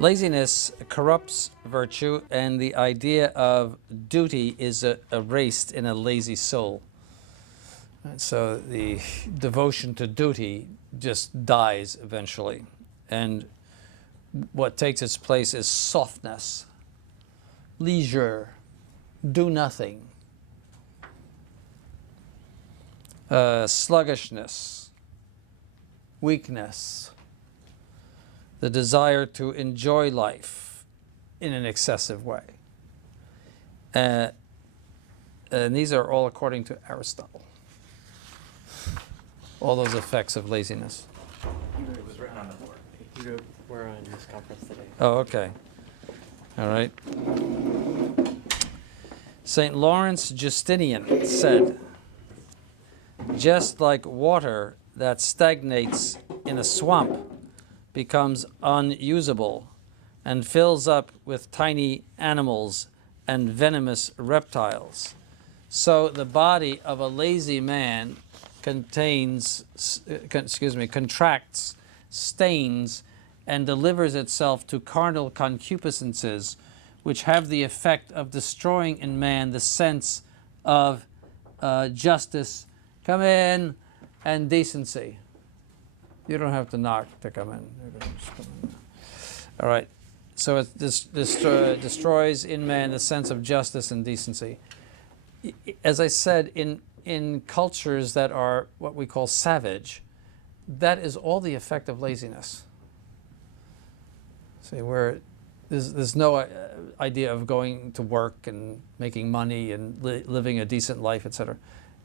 Laziness corrupts virtue, and the idea of duty is erased in a lazy soul. And so the devotion to duty just dies eventually. And what takes its place is softness, leisure, do nothing, sluggishness, weakness, the desire to enjoy life in an excessive way. And these are all according to Aristotle. All those effects of laziness. It was written on the board. You wrote, we're on this conference today. Oh, okay. All right. St. Lawrence Justinian said, just like water that stagnates in a swamp becomes unusable and fills up with tiny animals and venomous reptiles, so the body of a lazy man contracts, stains, and delivers itself to carnal concupiscences, which have the effect of destroying in man the sense of justice, come in, and decency. You don't have to knock to come in. You can just come in. All right. So it destroys in man the sense of justice and decency. As I said, in cultures that are what we call savage, that is all the effect of laziness. See, where there's no idea of going to work and making money and living a decent life, etc.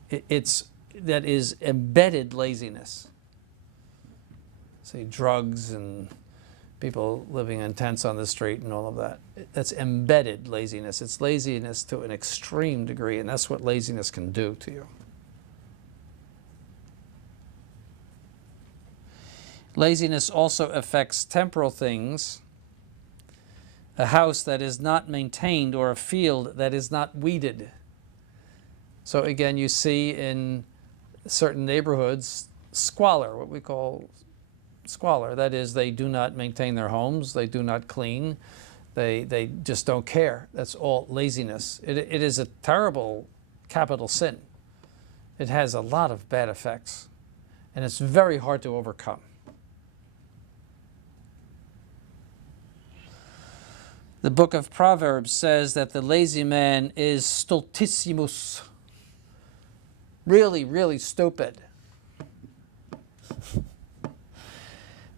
That is embedded laziness. See, drugs and people living in tents on the street and all of that. That's embedded laziness. It's laziness to an extreme degree, and that's what laziness can do to you. Laziness also affects temporal things. A house that is not maintained or a field that is not weeded. So again, you see in certain neighborhoods squalor, what we call squalor. That is, they do not maintain their homes, they do not clean, they just don't care. That's all laziness. It is a terrible capital sin. It has a lot of bad effects, and it's very hard to overcome. The book of Proverbs says that the lazy man is stultissimus, really, really stupid.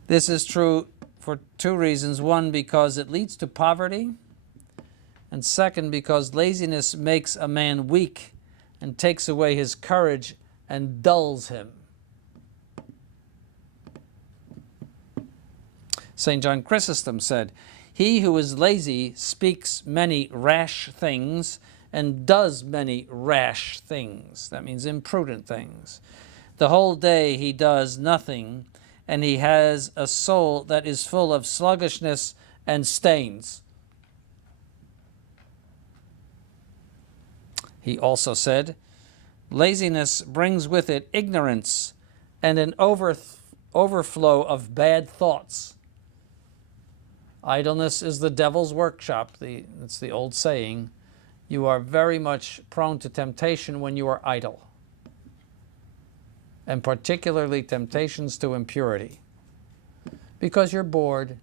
This is true for two reasons. One, because it leads to poverty, and second, because laziness makes a man weak and takes away his courage and dulls him. St. John Chrysostom said, "He who is lazy speaks many rash things and does many rash things." That means imprudent things. The whole day he does nothing, and he has a soul that is full of sluggishness and stains. He also said, laziness brings with it ignorance and an overflow of bad thoughts. Idleness is the devil's workshop. It's the old saying. You are very much prone to temptation when you are idle, and particularly temptations to impurity, because you're bored.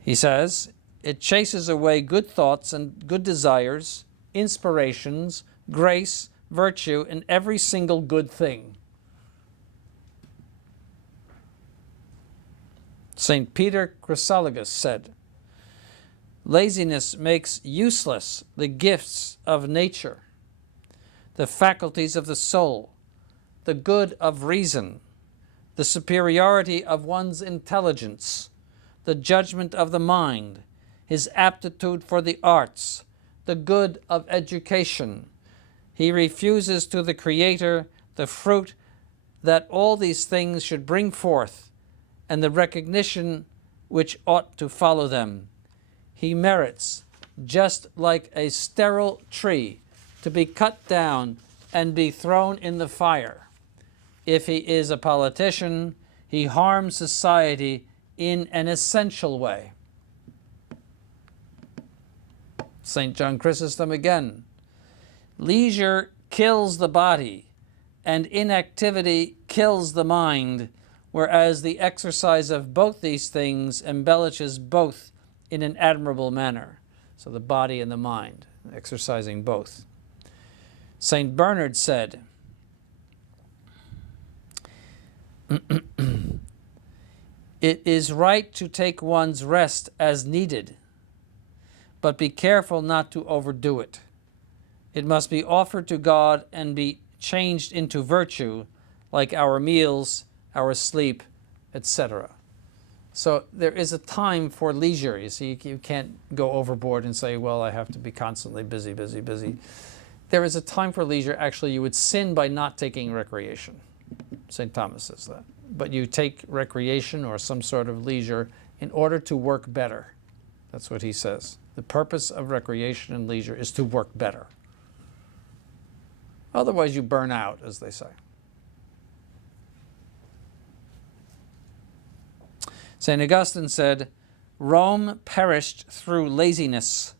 He says, it chases away good thoughts and good desires, inspirations, grace, virtue, and every single good thing. St. Peter Chrysologus said, laziness makes useless the gifts of nature, the faculties of the soul, the good of reason, the superiority of one's intelligence, the judgment of the mind, his aptitude for the arts, the good of education. He refuses to the Creator the fruit that all these things should bring forth, and the recognition which ought to follow them. He merits, just like a sterile tree, to be cut down and be thrown in the fire. if he is a politician, he harms society in an essential way. St. John Chrysostom again. Leisure kills the body, and inactivity kills the mind, whereas the exercise of both these things embellishes both in an admirable manner. So the body and the mind, exercising both. St. Bernard said, it is right to take one's rest as needed, but be careful not to overdo it. It must be offered to God and be changed into virtue, like our meals, our sleep, etc. So there is a time for leisure. You see, you can't go overboard and say, well, I have to be constantly busy, busy, busy. There is a time for leisure. Actually, you would sin by not taking recreation. St. Thomas says that. But you take recreation or some sort of leisure in order to work better. That's what he says. The purpose of recreation and leisure is to work better. Otherwise, you burn out, as they say. St. Augustine said, Rome perished through laziness,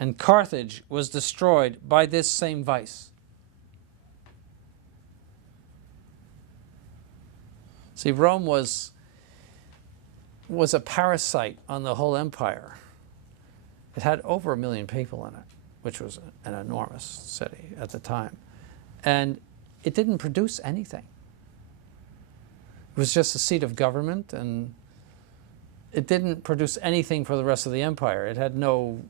and Carthage was destroyed by this same vice. See, Rome was a parasite on the whole empire. It had over 1 million people in it, which was an enormous city at the time. And it didn't produce anything. It was just a seat of government, and it didn't produce anything for the rest of the empire. It had no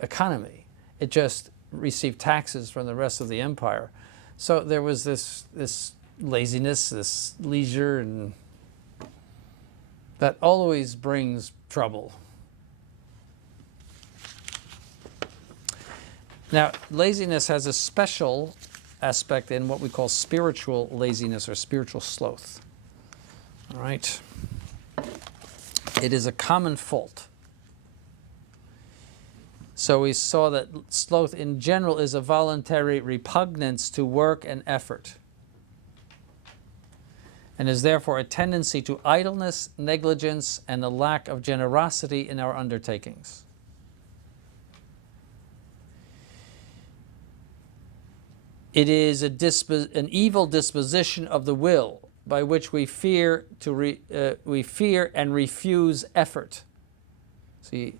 economy. It just received taxes from the rest of the empire. So there was this laziness, this leisure, and that always brings trouble. Now, laziness has a special aspect in what we call spiritual laziness or spiritual sloth. All right? It is a common fault. So we saw that sloth in general is a voluntary repugnance to work and effort, and is therefore a tendency to idleness, negligence, and a lack of generosity in our undertakings. It is an evil disposition of the will by which we fear and refuse effort. See,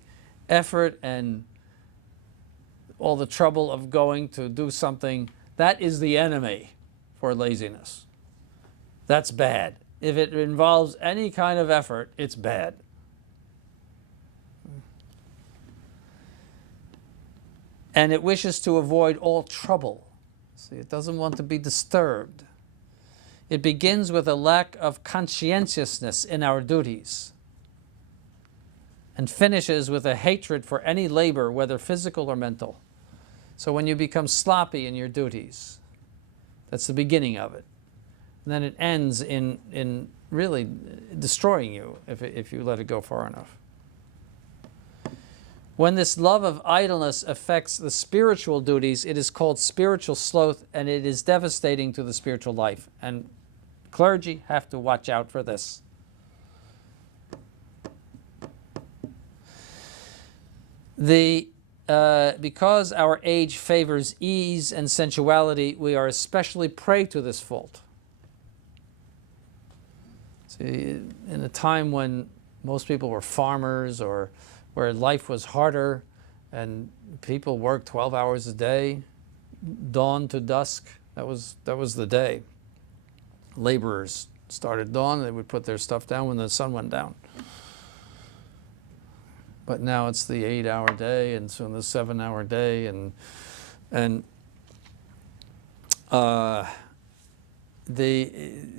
effort and all the trouble of going to do something, that is the enemy for laziness. That's bad. If it involves any kind of effort, it's bad. And it wishes to avoid all trouble. See, it doesn't want to be disturbed. It begins with a lack of conscientiousness in our duties, and finishes with a hatred for any labor, whether physical or mental. So when you become sloppy in your duties, that's the beginning of it. And then it ends in really destroying you if you let it go far enough. When this love of idleness affects the spiritual duties, it is called spiritual sloth, and it is devastating to the spiritual life. And clergy have to watch out for this. Because our age favors ease and sensuality, we are especially prey to this fault. See, in a time when most people were farmers, or where life was harder and people worked 12 hours a day, dawn to dusk, that was the day. Laborers started dawn, they would put their stuff down when the sun went down. But now it's the 8-hour day, and soon the 7-hour day,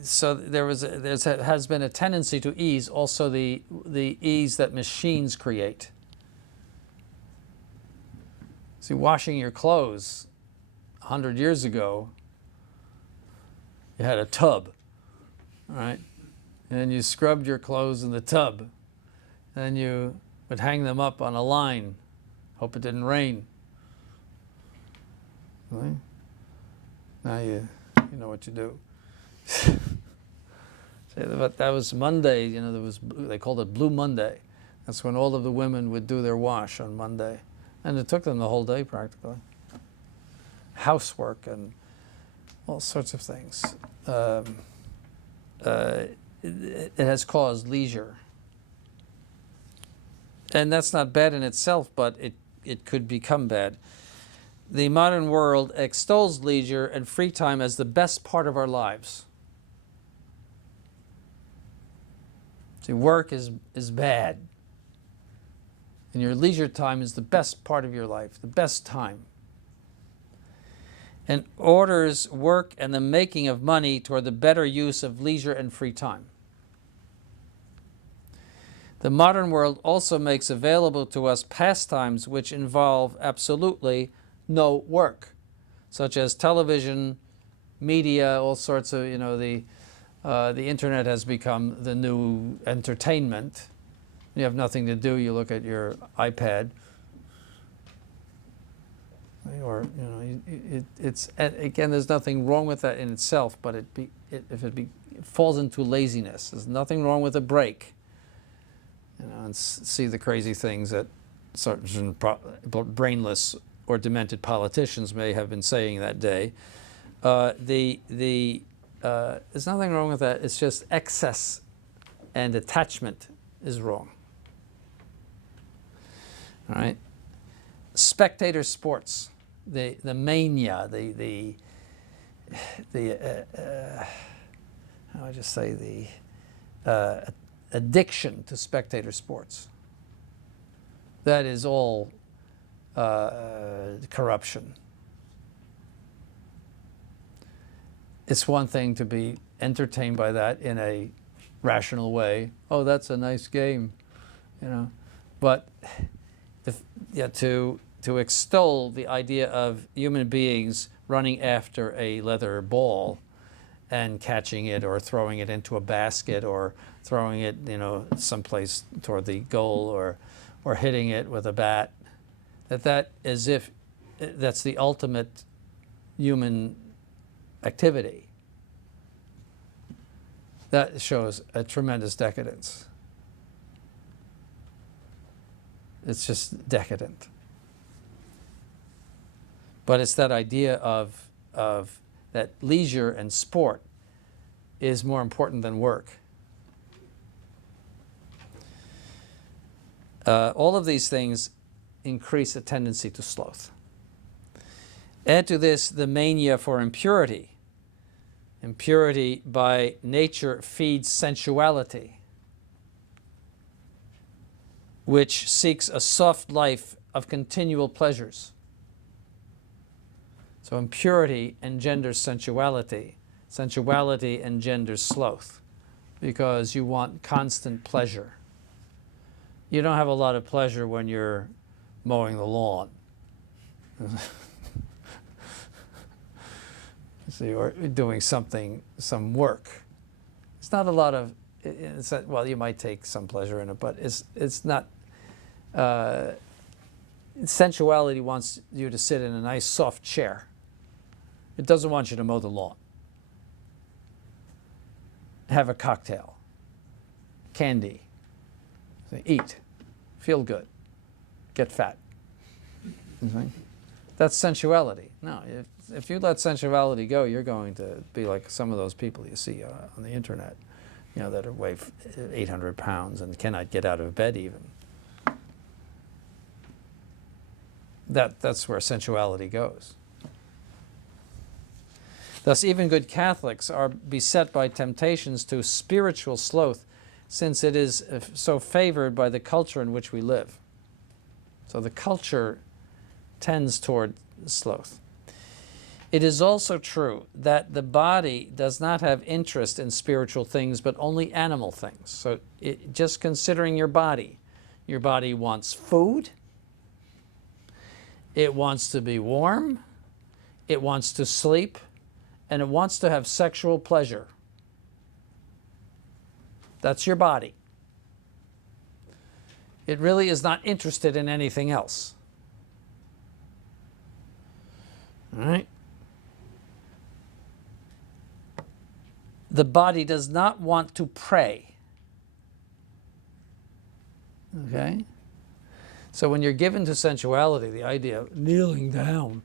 so there has been a tendency to ease, also the ease that machines create. See, washing your clothes 100 years ago, you had a tub, all right? And you scrubbed your clothes in the tub. Then you would hang them up on a line, hope it didn't rain. Right? Now you you know what you do. But that was Monday, you know, they called it Blue Monday. That's when all of the women would do their wash on Monday. And it took them the whole day practically. Housework and all sorts of things. It has caused leisure. And that's not bad in itself, but it could become bad. The modern world extols leisure and free time as the best part of our lives. See, work is bad. And your leisure time is the best part of your life, the best time. And orders work and the making of money toward the better use of leisure and free time. The modern world also makes available to us pastimes which involve absolutely no work, such as television, media, all sorts of, you know, the internet has become the new entertainment. You have nothing to do, you look at your iPad. Or, you know, it's again, there's nothing wrong with that in itself, but if it falls into laziness, there's nothing wrong with a break. You know, and see the crazy things that certain brainless or demented politicians may have been saying that day. There's nothing wrong with that. It's just excess and attachment is wrong. All right. Spectator sports, the mania, how do I just say, the addiction to spectator sports. That is all corruption. It's one thing to be entertained by that in a rational way. Oh, that's a nice game, you know. But to extol the idea of human beings running after a leather ball and catching it or throwing it into a basket or throwing it, you know, someplace toward the goal or hitting it with a bat, that as if that's the ultimate human activity. That shows a tremendous decadence. It's just decadent. But it's that idea of that leisure and sport is more important than work. All of these things increase a tendency to sloth. Add to this the mania for impurity. Impurity by nature feeds sensuality, which seeks a soft life of continual pleasures. So impurity engenders sensuality. Sensuality engenders sloth because you want constant pleasure. You don't have a lot of pleasure when you're mowing the lawn. See, or doing some work. It's not a lot of, well, you might take some pleasure in it, but it's not, sensuality wants you to sit in a nice soft chair. It doesn't want you to mow the lawn. Have a cocktail, candy, eat, feel good, get fat. That's sensuality. No, if you let sensuality go, you're going to be like some of those people you see on the internet, you know, that weigh 800 pounds and cannot get out of bed even. That's where sensuality goes. Thus, even good Catholics are beset by temptations to spiritual sloth, since it is so favored by the culture in which we live. So the culture tends toward sloth. It is also true that the body does not have interest in spiritual things, but only animal things. So just considering your body wants food, it wants to be warm, it wants to sleep, and it wants to have sexual pleasure. That's your body. It really is not interested in anything else. All right? the body does not want to pray. Okay? So when you're given to sensuality, the idea of kneeling down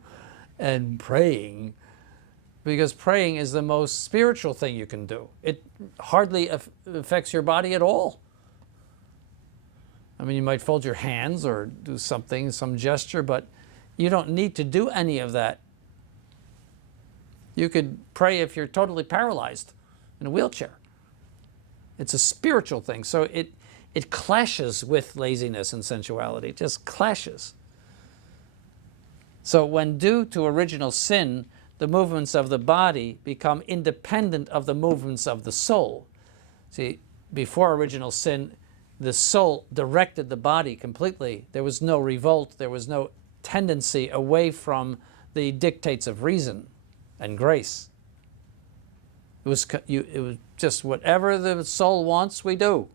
and praying, because praying is the most spiritual thing you can do. It hardly affects your body at all. I mean, you might fold your hands or do something, some gesture, but you don't need to do any of that. You could pray if you're totally paralyzed in a wheelchair. It's a spiritual thing. So it clashes with laziness and sensuality. It just clashes. So when due to original sin, the movements of the body become independent of the movements of the soul. See, before original sin, the soul directed the body completely. There was no revolt. There was no tendency away from the dictates of reason and grace. It was just whatever the soul wants, we do.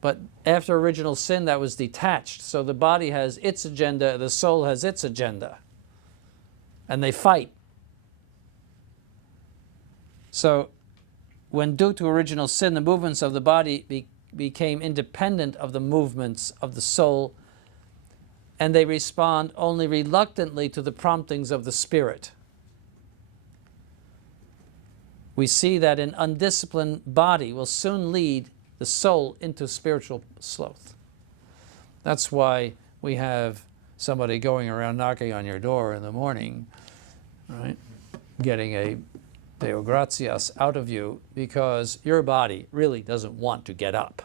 But after original sin, that was detached. So the body has its agenda, the soul has its agenda. And they fight. So when due to original sin, the movements of the body became independent of the movements of the soul, and they respond only reluctantly to the promptings of the spirit. We see that an undisciplined body will soon lead the soul into spiritual sloth. That's why we have somebody going around knocking on your door in the morning, right? Getting a Deo gratias out of you because your body really doesn't want to get up.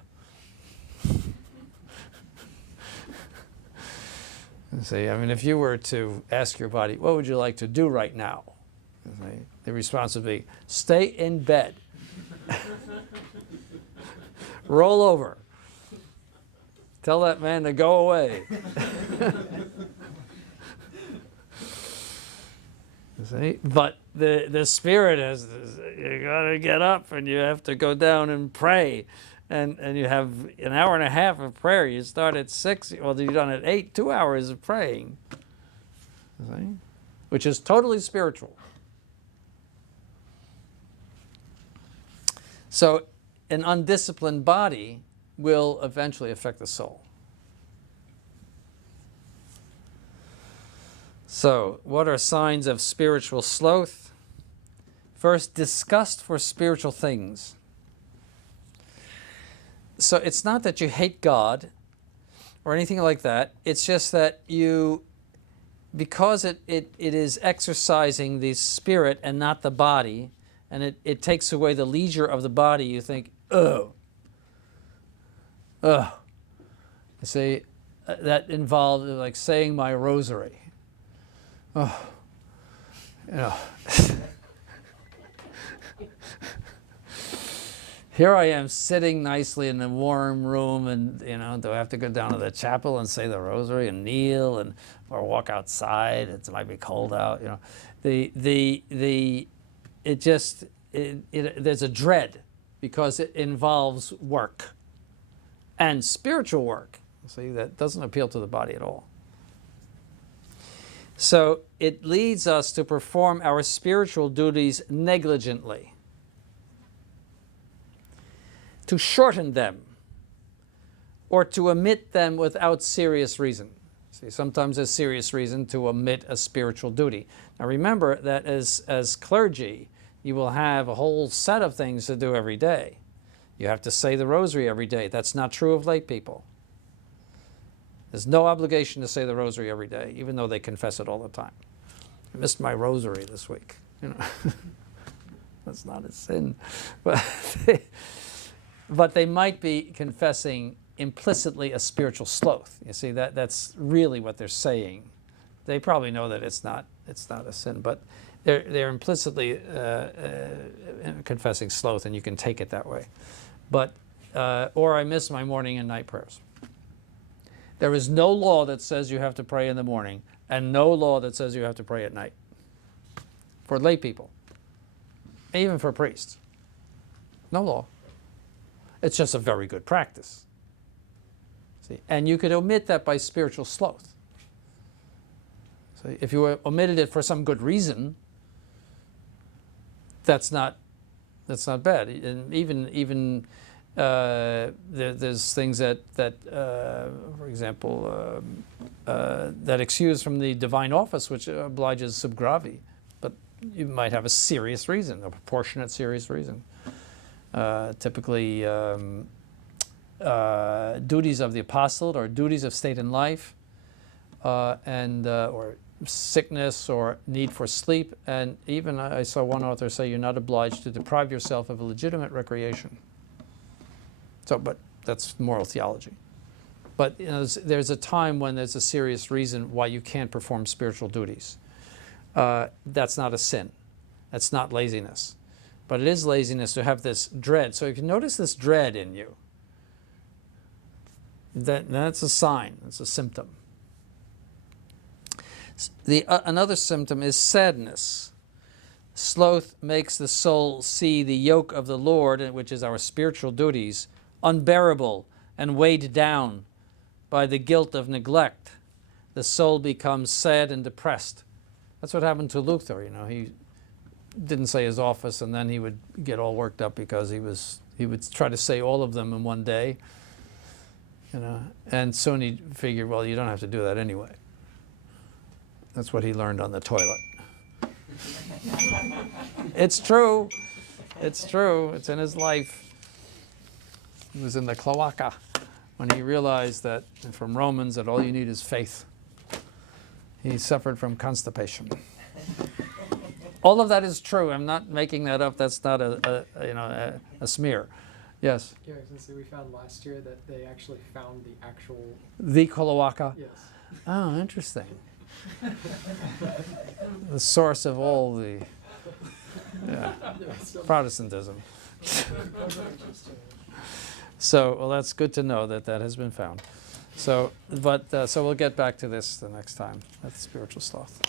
See, I mean, if you were to ask your body, what would you like to do right now? The response would be, stay in bed. Roll over. Tell that man to go away. See? But the spirit is, you got to get up and you have to go down and pray. And you have an hour and a half of prayer. You start at 6, well, you've done at 8, 2 hours of praying. See? Which is totally spiritual. So an undisciplined body will eventually affect the soul. So, what are signs of spiritual sloth? First, disgust for spiritual things. So it's not that you hate God or anything like that. It's just that you, because it is exercising the spirit and not the body, and it takes away the leisure of the body, you think, ugh. You see, that involved like saying my rosary. Oh, you know. Here I am sitting nicely in a warm room, and do I have to go down to the chapel and say the rosary and kneel or walk outside? It might be cold out. There's a dread because it involves work and spiritual work. See, that doesn't appeal to the body at all. So it leads us to perform our spiritual duties negligently, to shorten them, or to omit them without serious reason. See, sometimes there's serious reason to omit a spiritual duty. Now remember that as clergy, you will have a whole set of things to do every day. You have to say the rosary every day. That's not true of lay people. There's no obligation to say the rosary every day, even though they confess it all the time. I missed my rosary this week. That's not a sin. But they might be confessing implicitly a spiritual sloth. You see, that's really what they're saying. They probably know that it's not a sin, but they're implicitly confessing sloth, and you can take it that way. But or I miss my morning and night prayers. There is no law that says you have to pray in the morning, and no law that says you have to pray at night. For lay people, even for priests, no law. It's just a very good practice. See, and you could omit that by spiritual sloth. So if you omitted it for some good reason, that's not bad. And even there's things that for example, that excuse from the divine office, which obliges subgravi, but you might have a serious reason, a proportionate serious reason. Typically, duties of the apostolate or duties of state and life, or sickness or need for sleep, and even I saw one author say you're not obliged to deprive yourself of a legitimate recreation. So, but that's moral theology. But there's a time when there's a serious reason why you can't perform spiritual duties. That's not a sin. That's not laziness. But it is laziness to have this dread. So you can notice this dread in you. That's a sign. That's a symptom. Another symptom is sadness. Sloth makes the soul see the yoke of the Lord, which is our spiritual duties, unbearable and weighed down by the guilt of neglect. The soul becomes sad and depressed. That's what happened to Luther. He didn't say his office, and then he would get all worked up because he would try to say all of them in one day. And soon he figured, well, you don't have to do that anyway. That's what he learned on the toilet. It's true. It's true. It's in his life. He was in the cloaca when he realized that from Romans that all you need is faith. He suffered from constipation. All of that is true. I'm not making that up. That's not a smear. Yes. Yeah, I was going to say we found last year that they actually found the cloaca. Yes. Oh, interesting. The source of all the Protestantism. So, well, that's good to know that has been found. So we'll get back to this the next time. That's spiritual sloth.